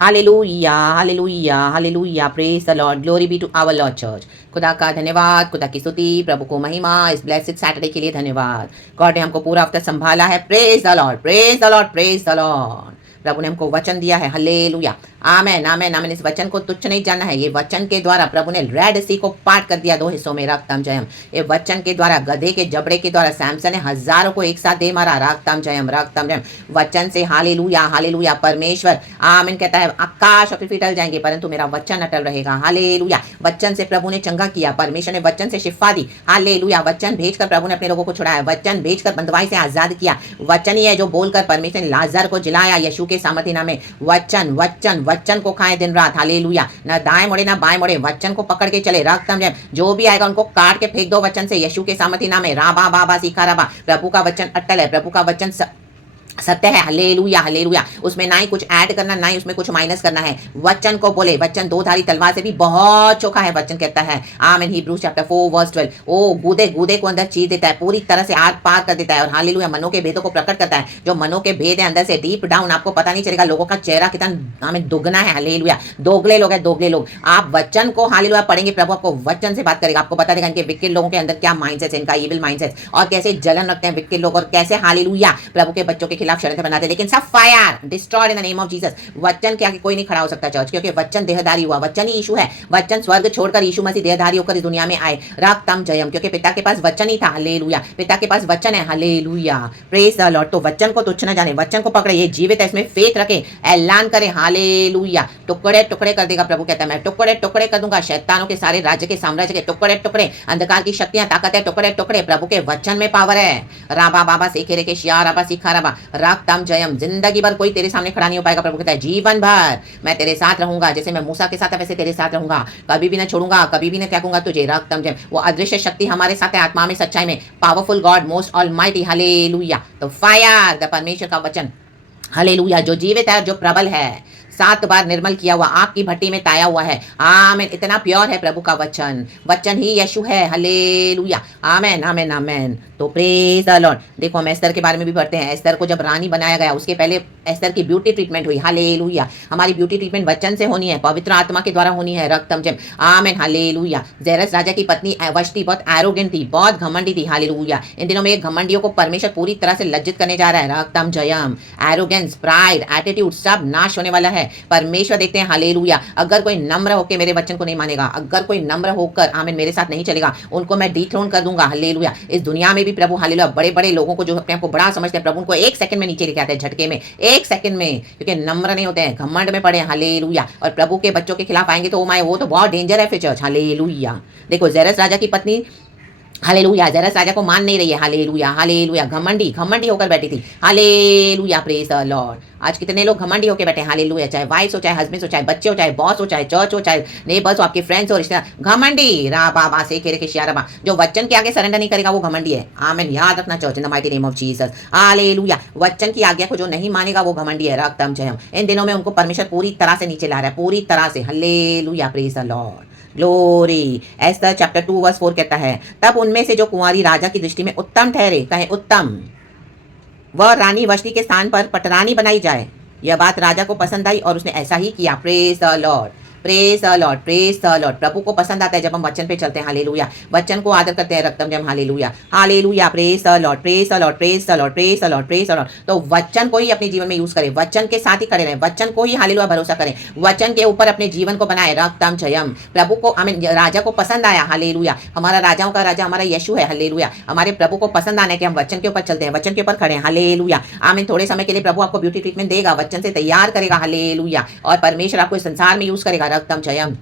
Hallelujah, hallelujah, hallelujah, praise the lord, glory be to our lord church. खुदा का धन्यवाद, खुदा की स्तुति, प्रभु को महिमा, इस ब्लेसिड सैटरडे के लिए धन्यवाद। गॉड ने हमको पूरा हफ्ता संभाला है। Praise the lord, praise the lord, praise the lord. प्रभु ने हमको वचन दिया है। Hallelujah, amen, amen, amen. इस वचन को तुच्छ नहीं जानना है। ये वचन के द्वारा प्रभु ने रेड सी को पार्ट कर दिया 2 हिस्सों में। रागताम जयम। ये वचन के द्वारा, गधे के जबड़े के द्वारा सैमसन ने हजारों को एक साथ दे मारा। रागताम जयम, रागताम जयम। वचन से हालेलुया, हालेलुया। परमेश्वर आमीन कहता है, आकाश और पृथ्वी टल जाएंगे परंतु मेरा वचन अटल रहेगा। हालेलुया। वचन से प्रभु ने चंगा किया, परमेश्वर ने वचन से शिफा दी। हालेलुया। वचन भेजकर प्रभु ने अपने लोगों को छुड़ाया, वचन भेजकर बंधुआई से आजाद किया। वचन ही है जो बोलकर परमेश्वर ने लाजर को जिलाया यीशु के सामर्थ्य नाम में। वचन, वचन, वचन को खाए दिन रात। हालेलुया। ना दाएं मुड़े ना बाएं मुड़े, वचन को पकड़ के चले। रक्तम जय। जो भी आएगा उनको काट के फेंक दो वचन से यीशु के सामर्थ्य नाम में। राबा बाबा सीखा राबा। प्रभु का वचन अटल है, प्रभु का वचन सत्य है। Hallelujah, hallelujah. उसमें ना ही कुछ ऐड करना, ना ही उसमें कुछ माइनस करना है। वचन को बोले। वचन 2 धारी तलवार से भी बहुत चोखा है, वचन कहता है। आमीन। Hebrews chapter 4 verse 12। ओ गूदे गूदे को अंदर चीर देता है, पूरी तरह से आर पार कर देता है। और हालेलुया, मनों के भेदों को प्रकट करता है। जो मनों के भेद है अंदर से डीप डाउन, आपको पता नहीं चलेगा। लोगों का चेहरा कितना आमीन दुगना है। हालेलुया। दोगले लोग हैं, दोगले लोग। आप वचन को हालेलुया पढ़ेंगे, प्रभु आपको वचन से बात करेगा। आपको बता देगा इनके विक्किड लोगों के अंदर क्या माइंडसेट है, इनका इविल माइंडसेट, और कैसे जलन रखते हैं विक्किड लोग, और कैसे हालेलुया प्रभु के बच्चों के खिलाफ षड्यंत्र बनाते हैं। लेकिन सब fire destroyed in the name of Jesus. वचन के आगे कोई नहीं खड़ा हो सकता चर्च, क्योंकि वचन देहधारी हुआ। वचन ही यीशु है। वचन स्वर्ग छोड़कर यीशु मसीह देहधारी होकर इस दुनिया में आए। रागतम जयम। क्योंकि पिता के पास वचन ही था। हालेलुया। पिता के पास वचन है। Hallelujah, praise the Lord. तो वचन को तुच्छ न जाने, वचन को पकड़े, ये जीवित है, इसमें फेथ रखे, ऐलान करें। हालेलुया। टुकड़े टुकड़े कर देगा प्रभु कहता है, मैं टुकड़े टुकड़े कर दूंगा शैतानों के सारे राज्य के साम्राज्य के। टुकड़े टुकड़े अंधकार की शक्तियां ताकत है, टुकड़े टुकड़े प्रभु के वचन में पावर है। राबा बाबा सेखे रे के शिया राबा सिखा राबा। रागतम जयम। जिंदगी भर कोई तेरे सामने खड़ा नहीं हो पाएगा। प्रभु कहता है जीवन भर मैं तेरे साथ रहूंगा। जैसे मैं मूसा के साथ है वैसे तेरे साथ रहूंगा, कभी भी ना छोड़ूंगा, कभी भी ना त्यागूंगा तुझे। रागतम जयम। वो अदृश्य शक्ति हमारे साथ है, आत्मा में, सच्चाई में। Powerful God, most almighty. Hallelujah. तो फायर द परमेश्वर का वचन, हालेलुया, जो जीवित है, जो प्रबल है, 7 बार निर्मल किया हुआ, आग की भट्टी में ताया हुआ है। आमेन। इतना प्योर है प्रभु का वचन। वचन ही यीशु है। हालेलुया, आमेन, आमेन, आमेन। तो प्रेज द लॉर्ड। देखो हम एस्तर के बारे में भी पढ़ते हैं। एस्तर को जब रानी बनाया गया, उसके पहले एस्तर की ब्यूटी ट्रीटमेंट हुई। हालेलुया। हमारी ब्यूटी ट्रीटमेंट वचन से होनी है, पवित्र आत्मा के द्वारा होनी है। रक्तम जम। आमेन। हालेलुया। जेरस राजा की पत्नी वष्टी बहुत एरोगेंट थी, बहुत घमंडी थी। हालेलुया। इन दिनों में एक घमंडियों को परमेश्वर पूरी तरह से लज्जित करने जा रहा है। रक्तम जयम। एरोगेंस, प्राइड, एटीट्यूड सब नाश होने वाला है। परमेश्वर देखते हैं। हालेलुया। अगर कोई नम्र होकर मेरे वचन को नहीं मानेगा, अगर कोई नम्र होकर आमीन मेरे साथ नहीं चलेगा, उनको मैं डिथ्रोन कर दूंगा। हालेलुया। इस दुनिया में भी प्रभु हालेलुया बड़े बड़े लोगों को, जो अपने आप को बड़ा समझते हैं, प्रभु उनको 1 सेकंड में नीचे लेके आते हैं, झटके में, 1 सेकंड में, क्योंकि नम्र नहीं होते हैं, घमंड में पड़े। हालेलुया। और प्रभु के बच्चों के खिलाफ आएंगे तो वो तो बहुत डेंजर है फिर चर्च। हालेलुया। देखो जेरस राजा की पत्नी, हालेलुया, जेरस राजा को मान नहीं रही है। Hallelujah, hallelujah. घमंडी, घमंडी होकर बैठी थी। Hallelujah, praise the Lord. आज कितने लोग घमंडी होकर बैठे हैं। हालेलुया। चाहे वाइफ हो, चाहे हस्बैंड हो, चाहे बच्चे हो, चाहे बॉस हो, चाहे चर्च हो, चाहे नेबर्स हो, आपके फ्रेंड्स हो, रिश्तेदार, घमंडी। रा बाबा से के शियारबा। जो वचन के आगे सरेंडर नहीं करेगा वो घमंडी है। आमीन। याद रखना church, in the mighty name of Jesus. Hallelujah. वचन की आज्ञा को जो नहीं मानेगा वो घमंडी है। रक्तम जयम। इन दिनों में उनको परमेश्वर पूरी तरह से नीचे ला रहा है, पूरी तरह से। Hallelujah, praise the lord, glory. Esther chapter 2 verse 4 कहता है, तब उनमें से जो कुंवारी राजा की दृष्टि में उत्तम ठहरे, कहे उत्तम, वह रानी वष्टी के स्थान पर पटरानी बनाई जाए। यह बात राजा को पसंद आई और उसने ऐसा ही किया। Praise the lord, praise the lord, praise the lord. प्रभु को पसंद आता है जब हम वचन पे चलते हैं। हालेलुया। वचन को आदर करते हैं। रक्तम जम। Hallelujah, hallelujah. Praise the lord, praise the lord, praise the lord, praise the lord, praise the Lord. तो वचन को ही अपने जीवन में यूज करें, वचन के साथ ही खड़े रहें, वचन को ही हालेलुया भरोसा करें, वचन के ऊपर अपने जीवन को बनाए। रक्तम जयम। प्रभु को आमीन, राजा को पसंद आया। हालेलुया। हमारा राजाओं का राजा हमारा यीशु है। हालेलुया। हमारे प्रभु को पसंद आने के हम वचन के ऊपर चलते हैं, वचन के ऊपर खड़े हैं। हालेलुया। आमीन। थोड़े समय के लिए प्रभु आपको ब्यूटी ट्रीटमेंट देगा, वचन से तैयार करेगा। हालेलुया। और परमेश्वर आपको इस संसार में यूज करेगा। रक्तम जयम।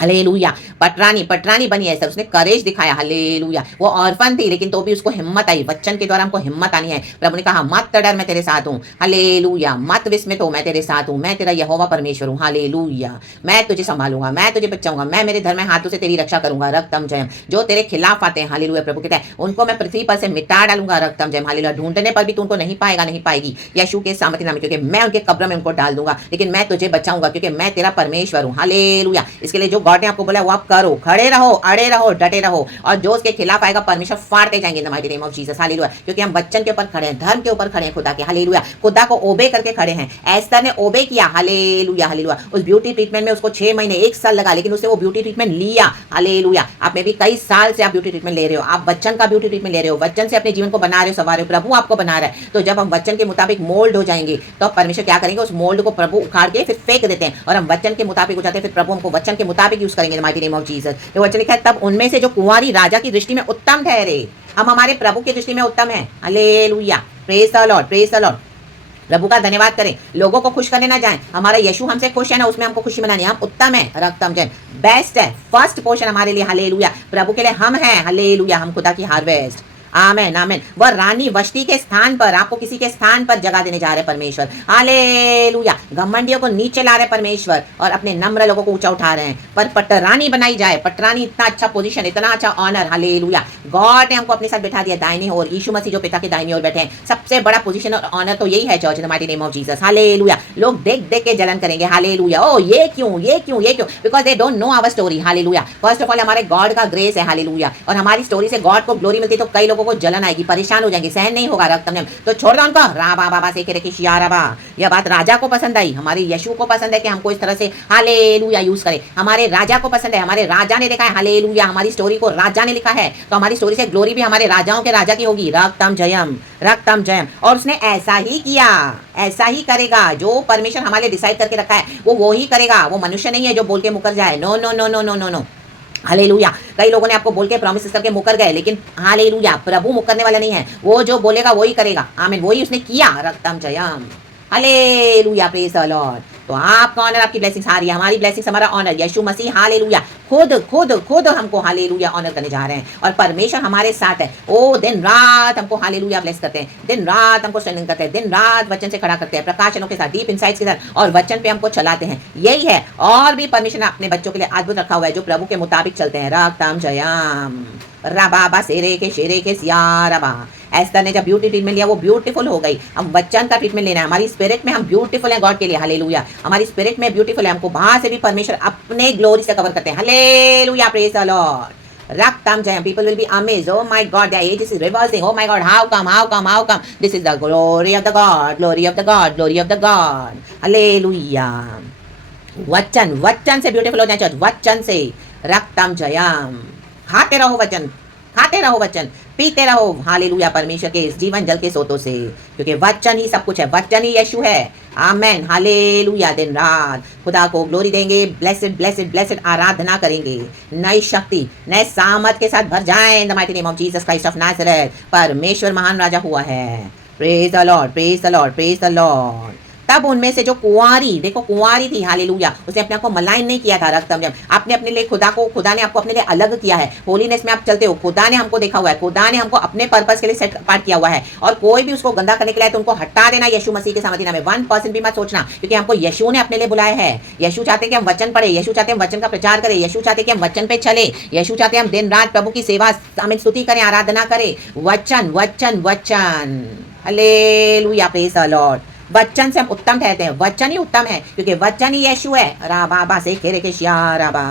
हालेलुया। पटरानी, पटरानी बनी है। उसने करेज दिखाया। हालेलुया। वो ऑर्फन थी लेकिन तो भी उसको हिम्मत आई। वचन के द्वारा हमको हिम्मत आनी है। प्रभु ने कहा मत डर, मैं तेरे साथ हूं। हालेलुया। मत विस्मित हो, मैं तेरे साथ हूं। मैं तेरा यहोवा परमेश्वर हूं। हालेलुया। मैं तुझे संभालूंगा, मैं तुझे बचाऊंगा, मैं मेरे धर्म हाथों से तेरी रक्षा करूंगा। रक्तम जयम। जो तेरे खिलाफ आते हैं, हालेलुया, प्रभु कहता है उनको मैं पृथ्वी पर से मिटा डालूंगा। रक्तम जयम। हालेलुया। ढूंढने पर भी तू उनको नहीं पाएगा, नहीं पाएगी, यीशु के सामर्थ्य नाम में, क्योंकि मैं उनके कब्र में उनको डाल दूंगा, लेकिन मैं तुझे बचाऊंगा क्योंकि मैं तेरा परमेश्वर हूं। हालेलुया। इसके लिए जो गॉड ने आपको बोला वो आप करो, खड़े रहो, अड़े रहो, डटे रहो, और जो उसके खिलाफ आएगा परमेश्वर फाड़ते जाएंगे in the mighty name of Jesus, hallelujah. क्योंकि हम वचन के ऊपर खड़े हैं, धर्म के ऊपर खड़े हैं खुदा के, हालेलुया। खुदा को ओबे करके खड़े हैं। एस्तर ने ओबे किया, हालेलुया हालेलुया। उस ब्यूटी ट्रीटमेंट में उसको 6 महीने 1 साल लगा, लेकिन उसने वो ब्यूटी ट्रीटमेंट लिया, हालेलुया। आप में भी कई साल से आप ब्यूटी ट्रीटमेंट ले रहे हो, आप वचन का ब्यूटी ट्रीटमेंट ले रहे हो, वचन से अपने जीवन को बना रहे हो, संवार रहे हो, प्रभु आपको बना रहा है। तो जब हम वचन के मुताबिक मोल्ड हो जाएंगे तो परमेश्वर क्या करेंगे, उस मोल्ड को प्रभु उखाड़ के फिर फेंक देते हैं, और हम वचन के मुताबिक हो जाते हैं, फिर प्रभु हमको वचन के मुताबिक यूज करेंगे, माइटी नेम ऑफ जीसस। तो वचन लिखा है, तब उनमें से जो कुंवारी राजा की दृष्टि में उत्तम ठहरे, हम हमारे प्रभु की दृष्टि में उत्तम है, hallelujah, praise the lord, praise the lord. प्रभु का धन्यवाद करें, लोगों को खुश करने ना जाएं, हमारा यीशु हमसे खुश है ना, उसमें हमको खुशी मनानी है, हम उत्तम है, रक्तम जन बेस्ट है, फर्स्ट पोर्शन हमारे लिए, हालेलुया। प्रभु के लिए हम हैं, हालेलुया, हम खुदा की हार्वेस्ट, आमेन आमेन। वह रानी वष्टी के स्थान पर, आपको किसी के स्थान पर जगह देने जा रहे परमेश्वर, हालेलुया। घमंडियों को नीचे ला रहे परमेश्वर और अपने नम्र लोगों को ऊंचा उठा रहे हैं, पर पटरानी बनाई जाए, पटरानी इतना अच्छा पोजीशन, इतना अच्छा ऑनर, हालेलुया। गॉड ने हमको अपने साथ बैठा दिया दाहिनी ओर, यीशु मसीह जो पिता के दाहिनी ओर बैठे हैं, सबसे बड़ा पोजीशन और ऑनर तो यही है church in the mighty name of Jesus, hallelujah. लोग देख देख के जलन करेंगे, हालेलुया, ओ ये क्यों, ये क्यों, ये क्यों, because they don't know our story, hallelujah. First of all हमारे गॉड का ग्रेस है, हालेलुया, और हमारी स्टोरी से गॉड को ग्लोरी मिलती है, तो कई लोगों को जलन आएगी, परेशान हो जाएंगे, सहन नहीं होगा रक्तम जम, तो छोड़ दो उनको, राबा बाबा से के शियाराबा। यह बात राजा को पसंद आई, हमारे यीशु को पसंद है कि हमको इस तरह से हालेलुया यूज करें, हमारे राजा को पसंद है, हमारे राजा ने लिखा है, हालेलुया, हमारी स्टोरी को राजा ने लिखा है, तो हमारी स्टोरी से ग्लोरी भी हमारे राजाओं के राजा की होगी, रक्तम जयम, रक्तम जयम। और उसने ऐसा ही किया, ऐसा ही करेगा, जो परमेश्वर हमारे डिसाइड करके रखा है वो ही करेगा, वो मनुष्य नहीं है जो बोल के मुकर जाए, no no no no no no no, hallelujah. कई लोगों ने आपको बोल के प्रॉमिस करके मुकर गए, लेकिन हालेलुया, प्रभु मुकरने वाला नहीं है, वो जो बोलेगा वही करेगा, आमीन, वही उसने किया, रक्तम Jayam, hallelujah, praise the Lord. तो आपका ऑनर, आपकी ब्लेसिंग्स आ रही है, हमारी ब्लेसिंग्स हमारा ऑनर, यीशु मसीह, हालेलुया, खुद खुद खुद हमको हालेलुया ऑनर करने जा रहे हैं, और परमेश्वर हमारे साथ है। ओ दिन रात हमको हालेलुया ब्लेस करते हैं, दिन रात हमको स्ट्रेंथन करते हैं, दिन रात वचन से खड़ा करते हैं, प्रकाशनों के साथ, डीप इनसाइट्स के साथ, और वचन पे हमको चलाते हैं, यही है। और भी परमेश्वर ने अपने बच्चों के लिए अद्भुत रखा हुआ है, जो प्रभु के मुताबिक चलते हैं, रक्तम जयम, रबाबा शेरे के सियारबा। एस्तर ने जब ब्यूटी ट्रीटमेंट लिया, वो ब्यूटीफुल हो गई। हम वचन का ट्रीटमेंट लेना है, हमारी स्पिरिट में हम ब्यूटीफुल है गॉड के लिए, हालेलुया, हमारी स्पिरिट में ब्यूटीफुल है, हमको बाहर से भी परमेश्वर अपने ग्लोरी से कवर करते हैं, हालेलुया, प्रेज द लॉर्ड, रक्तम जयम। People will be amazed, oh my God, their age is reversing, oh my God, how come, this is the glory of the God, glory of the God, glory of the God, hallelujah. वचन, वचन से beautiful हो जाए church, वचन से, रक्तम जयम। खाते रहो वचन, खाते रहो वचन, पीते रहो, हालेलुया, परमेश्वर के इस जीवन जल के सोतों से, क्योंकि वचन ही सब कुछ है, वचन ही यीशु है, आमेन, हालेलुया। दिन रात खुदा को ग्लोरी देंगे, ब्लेसेड ब्लेसेड ब्लेसेड आराधना करेंगे, नई शक्ति, नए सामर्थ के साथ भर जाएं, in the mighty name of Jesus Christ of Nazareth. परमेश्वर महान राजा हुआ है, praise the lord, praise the lord, praise the Lord. तब उनमें से जो कुंवारी, देखो कुंवारी थी, हालेलुया, उसने अपने आप को मलाइन नहीं किया था, रक्तम जब आपने अपने लिए खुदा ने आपको अपने लिए अलग किया है, होलीनेस में आप चलते हो, खुदा ने हमको देखा हुआ है, खुदा ने हमको अपने पर्पस के लिए सेट अपार्ट किया हुआ है, और कोई भी उसको गंदा करने के लिए तो उनको हटा देना यीशु मसीह के सामर्थ्य में, 1% भी मत सोचना, क्योंकि हमको यीशु ने अपने लिए बुलाया है। यीशु चाहते हैं कि हम वचन पढ़े, यीशु चाहते हैं हम वचन का प्रचार करें, यीशु चाहते हैं कि हम वचन पे चले, यीशु चाहते हैं हम दिन रात प्रभु की सेवा, हमें स्तुति करें, आराधना करें, वचन वचन वचन, हालेलुया, प्रेज द लॉर्ड। वचन से हम उत्तम ठहरते हैं, वचन ही उत्तम है, क्योंकि वचन ही यीशु है, राबा से खेरे के शियाराबा,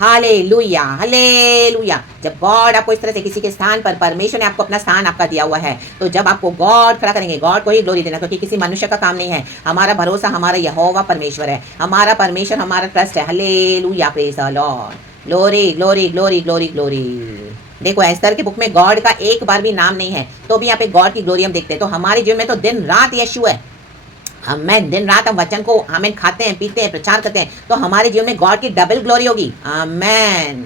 हालेलुया, हालेलुया। जब गॉड आपको इस तरह से किसी के स्थान पर, परमेश्वर ने आपको अपना स्थान आपका दिया हुआ है, तो जब आपको गॉड खड़ा करेंगे, गॉड को ही ग्लोरी देना, क्योंकि किसी मनुष्य का काम नहीं है, हमारा भरोसा हमारा यहोवा परमेश्वर है, हमारा परमेश्वर हमारा ट्रस्ट है, hallelujah, praise the lord, glory glory glory glory glory. देखो एस्तर के बुक में गॉड का एक बार भी नाम नहीं है, तो भी यहाँ पे गॉड की ग्लोरी हम देखते हैं। तो हमारे जीवन में तो दिन रात यीशु है, हमें दिन रात हम वचन को हमें खाते हैं, पीते हैं, प्रचार करते हैं, तो हमारे जीवन में गॉड की डबल ग्लोरी होगी, आमेन।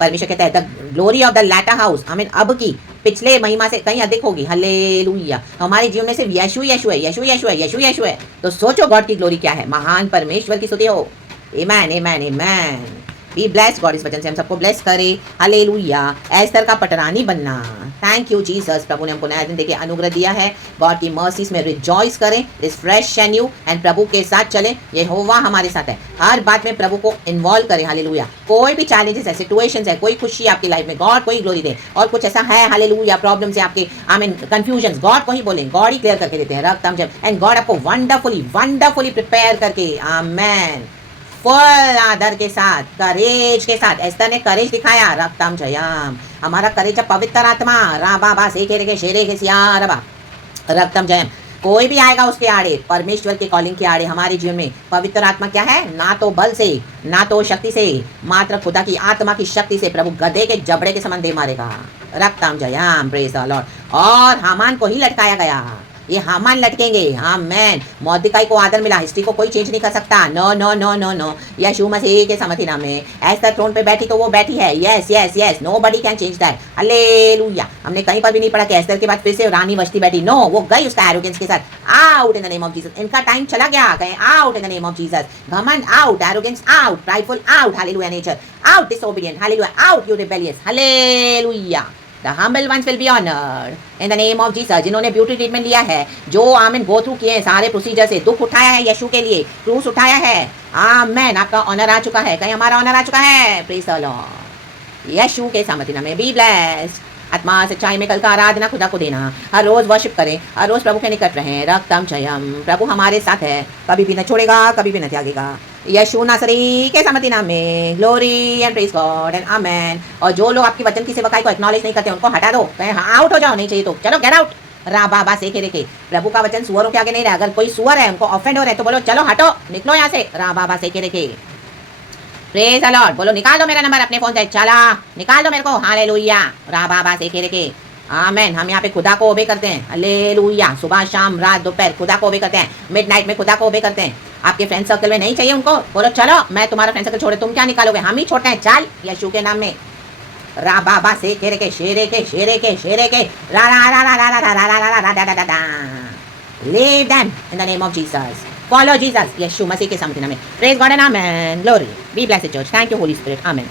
परमेश्वर कहता है the glory of the latter house, आमीन, अब की पिछले महिमा से कहीं अधिक होगी, हालेलुया। हमारे जीवन में सिर्फ यीशु यीशु है, यीशु यीशु है, यीशु यीशु है। तो सोचो गॉड की ग्लोरी क्या है, महान परमेश्वर की स्तुति हो, आमेन amen amen. Be blessed, God इस वचन से हम सबको ब्लेस करे, हालेलुया। एस्तर का पटरानी बनना, थैंक यू जीसस, प्रभु ने हमको नया दिन देके अनुग्रह दिया है। गॉड की मर्सीज में रिजॉइस करें, इस फ्रेश एंड न्यू, एंड प्रभु के साथ चले, यहोवा हमारे साथ है, हर बात में प्रभु को इन्वॉल्व करें, हालेलुया। कोई भी चैलेंजेस है, सिचुएशंस है, कोई खुशी आपकी लाइफ में, गॉड को ही ग्लोरी दे, और कुछ ऐसा है हालेलुया प्रॉब्लम्स है आपके, आमीन, कंफ्यूजन, गॉड को ही बोलें, गॉड ही क्लियर करके देते हैं, रक्तम जब, एंड गॉड आपको वंडरफुली वंडरफुली प्रिपेयर करके, आमेन, फुल आदर के साथ, करेज के साथ, एस्तर ने करेज दिखाया, रक्तम जयम, हमारा करेज पवित्र आत्मा, रा बाबा सेखे के शेरे के सियारबा, रक्तम जयम, कोई भी आएगा उसके आड़े, परमेश्वर के कॉलिंग के आड़े हमारे जीवन में पवित्र आत्मा क्या है, ना तो बल से, ना तो शक्ति से, मात्र खुदा की आत्मा की शक्ति से प्रभु गधे के जबड़े के समान दे मारेगा, रक्तम जयम, प्रेज द लॉर्ड। और हामान को ही लटकाया गया, ये हामान लटकेंगे, आमेन। मौदिकाई को आदर मिला, हिस्ट्री को कोई चेंज नहीं कर सकता, no no no no no, Yeshu Masih के समर्थी नाम में एस्तर थ्रोन पे बैठी तो वो बैठी है, yes yes yes, nobody can change that, hallelujah. हमने कहीं पर भी नहीं पढ़ा कि एस्तर के बाद फिर से रानी वश्ती बैठी, नो, वो गई उसका एरोगेंस के साथ, out in the name of Jesus, इनका टाइम चला गया, कहें out in the name of Jesus, घमंड out, arrogance out, prideful out, hallelujah, nature out, disobedient, hallelujah, out you rebellious, hallelujah. The humble ones will be honored in the name of Jesus। जिन्होंने beauty treatment लिया है, जो आमीन go through किए हैं सारे procedure से, दुख उठाया है यीशु के लिए, क्रूस उठाया है, आमीन, आपका ऑनर आ चुका है, कहीं हमारा ऑनर आ चुका है, प्रेज द लॉर्ड। यीशु के सामर्थ्य नाम में बी ब्लेस्ड। आत्मा सच्चाई में कल का आराधना खुदा को देना, हर रोज वर्शिप करें, हर रोज प्रभु के निकट रहें, रक्तम जयम, प्रभु हमारे साथ है, कभी भी न छोड़ेगा, कभी भी न त्यागेगा, यीशु नासरी के सामर्थ्य नाम में, glory and praise God and amen. और जो लोग आपकी वचन की सेवकाई को एक्नॉलेज नहीं करते उनको हटा दो, कहें आउट हो जाओ, नहीं चाहिए तो चलो गेट आउट, रा बाबा से रेखे, प्रभु का वचन सुअरों के आगे नहीं रहा, अगर कोई सुअर है उनको ऑफेंड हो रहे तो बोलो चलो हटो, निकलो यहाँ से, रा बाबा से रेखे, प्रेज द लॉर्ड, बोलो निकाल दो मेरा नंबर अपने फोन से, चला निकाल दो मेरे को, हालेलुया, रा बाबा से रेखे, आमेन। हम यहाँ पे खुदा को ओबे करते हैं, हालेलुया, सुबह शाम रात दोपहर खुदा को ओबे करते हैं, मिडनाइट में खुदा को ओबे करते हैं। आपके फ्रेंड सर्कल में नहीं चाहिए उनको, बोलो चलो मैं तुम्हारा फ्रेंड सर्कल छोड़े, तुम क्या निकालोगे, हम ही छोड़ते हैं, चल यीशु के नाम में, रा बाबा से केरे के शेरे के शेरे के शेरे के, रा रा रा रा रा रा रा रा रा रा रा रा रा रा, leave them in the name of Jesus, follow Jesus, Yeshu Masih के सामने नाम में, praise God and amen, glory be blessed church, thank you Holy Spirit, amen.